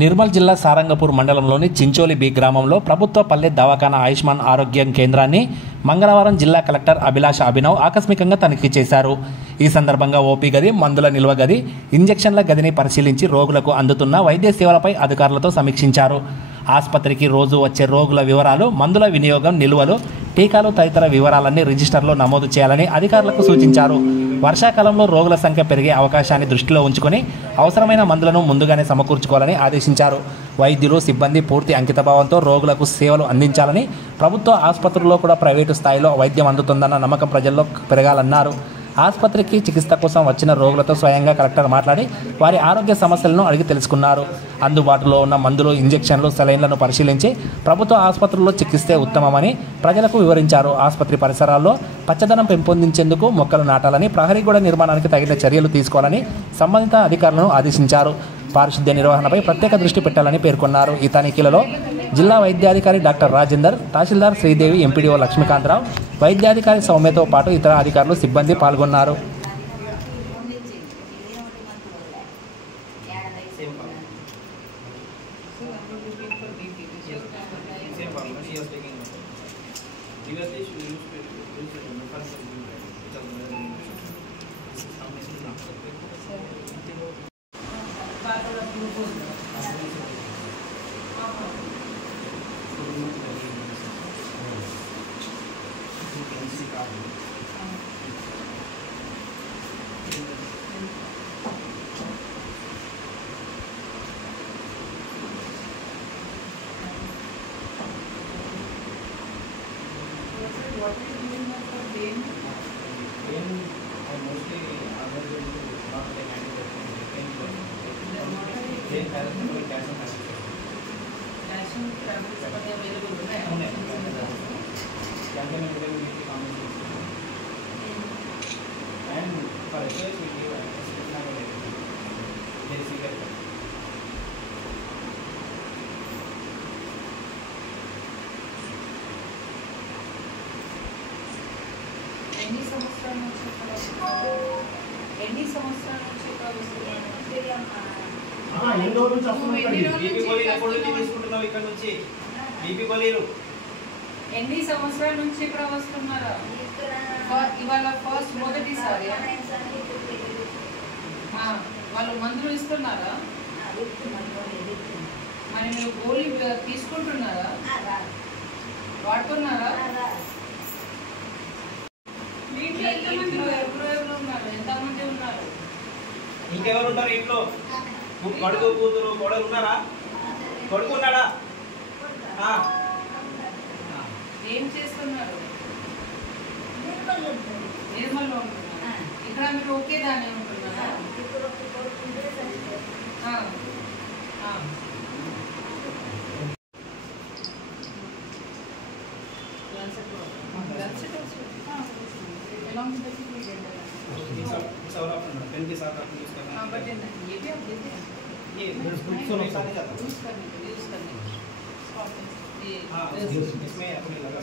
నిర్మల్ జిల్లా సారంగపూర్ మండలంలోని చించోలి బి గ్రామంలో ప్రభుత్వ పల్లె దవాఖానా ఆయుష్మాన్ ఆరోగ్యం కేంద్రాన్ని మంగళవారం జిల్లా కలెక్టర్ అభిలాష్ అభినవ్ ఆకస్మికంగా తనిఖీ చేశారు. ఈ సందర్భంగా ఓపీ గది, మందుల నిల్వ గది, ఇంజెక్షన్ల గదిని పరిశీలించి రోగులకు అందుతున్న వైద్య సేవలపై అధికారులతో సమీక్షించారు. ఆసుపత్రికి రోజు వచ్చే రోగుల వివరాలు, మందుల వినియోగం, నిల్వలు, టీకాలు తదితర వివరాలన్నీ రిజిస్టర్లో నమోదు చేయాలని అధికారులకు సూచించారు. వర్షాకాలంలో రోగుల సంఖ్య పెరిగే అవకాశాన్ని దృష్టిలో ఉంచుకొని అవసరమైన మందులను ముందుగానే సమకూర్చుకోవాలని ఆదేశించారు. వైద్యులు, సిబ్బంది పూర్తి అంకితభావంతో రోగులకు సేవలు అందించాలని, ప్రభుత్వ ఆసుపత్రుల్లో కూడా ప్రైవేటు స్థాయిలో వైద్యం అందుతుందన్న నమ్మకం ప్రజల్లో పెరగాలన్నారు. ఆసుపత్రికి చికిత్స కోసం వచ్చిన రోగులతో స్వయంగా కలెక్టర్ మాట్లాడి వారి ఆరోగ్య సమస్యలను అడిగి తెలుసుకున్నారు. అందుబాటులో ఉన్న మందులు, ఇంజెక్షన్లు, సెలైన్లను పరిశీలించి ప్రభుత్వ ఆసుపత్రుల్లో చికిత్సే ఉత్తమమని ప్రజలకు వివరించారు. ఆసుపత్రి పరిసరాల్లో పచ్చదనం పెంపొందించేందుకు మొక్కలు నాటాలని, ప్రహరీ గోడ నిర్మాణానికి తగిన చర్యలు తీసుకోవాలని సంబంధిత అధికారులను ఆదేశించారు. పారిశుద్ధ్య నిర్వహణపై ప్రత్యేక దృష్టి పెట్టాలని పేర్కొన్నారు. ఈ తనిఖీలలో జిల్లా వైద్యాధికారి డాక్టర్ రాజేందర్, తహసీల్దార్ శ్రీదేవి, ఎంపీడీఓ లక్ష్మీకాంతరావు, వైద్యాధికారి సౌమ్యతో పాటు ఇతర అధికారులు, సిబ్బంది పాల్గొన్నారు. What are you doing for pain? Pain, I mostly avoid not the manufacturing pain. Pain paracetamol, calcium paracetamol. Calcium tablets are available, right? Calcium and vitamin D combination. And for exercise, we give acetaminophen. There is cigarette. ఎన్ని సంవత్సరాల నుంచి ఎన్ని రోజుల నుంచి వస్తున్నావు? BP గోళీలు ఎప్పటి నుంచి తీసుకుంటున్నావు? ఇక్కడ నుంచి బీపీ గోళీలు ఎన్ని సంవత్సరాల నుంచి ఇక్కడ వస్తున్నారా? ఇవాళ ఫస్ట్ మొదటిసారి వాళ్ళు మందులు ఇస్తున్నారా? మరి మీరు గోళీ తీసుకుంటున్నారా? వాడుతున్నారా? ఎంతమంది ఉన్నారు? ఇంకెవరు ఉంటారు ఇంట్లో? కొడుకు, కూతురు, కోడలు ఉన్నారా? కొడుకు ఉన్నాడా? ఏం చేస్తున్నారు? నిర్మల్లో ఉంటున్నారా? ఇక్కడ మీరు ఒకే దాన్ని ఉంటున్నారా? पेन के साथ आप यूज करना। हाँ बट ये भी आप देते हैं ये ग्रुप साथ जाता है यूज करने ये हाँ इसमें अपने लगा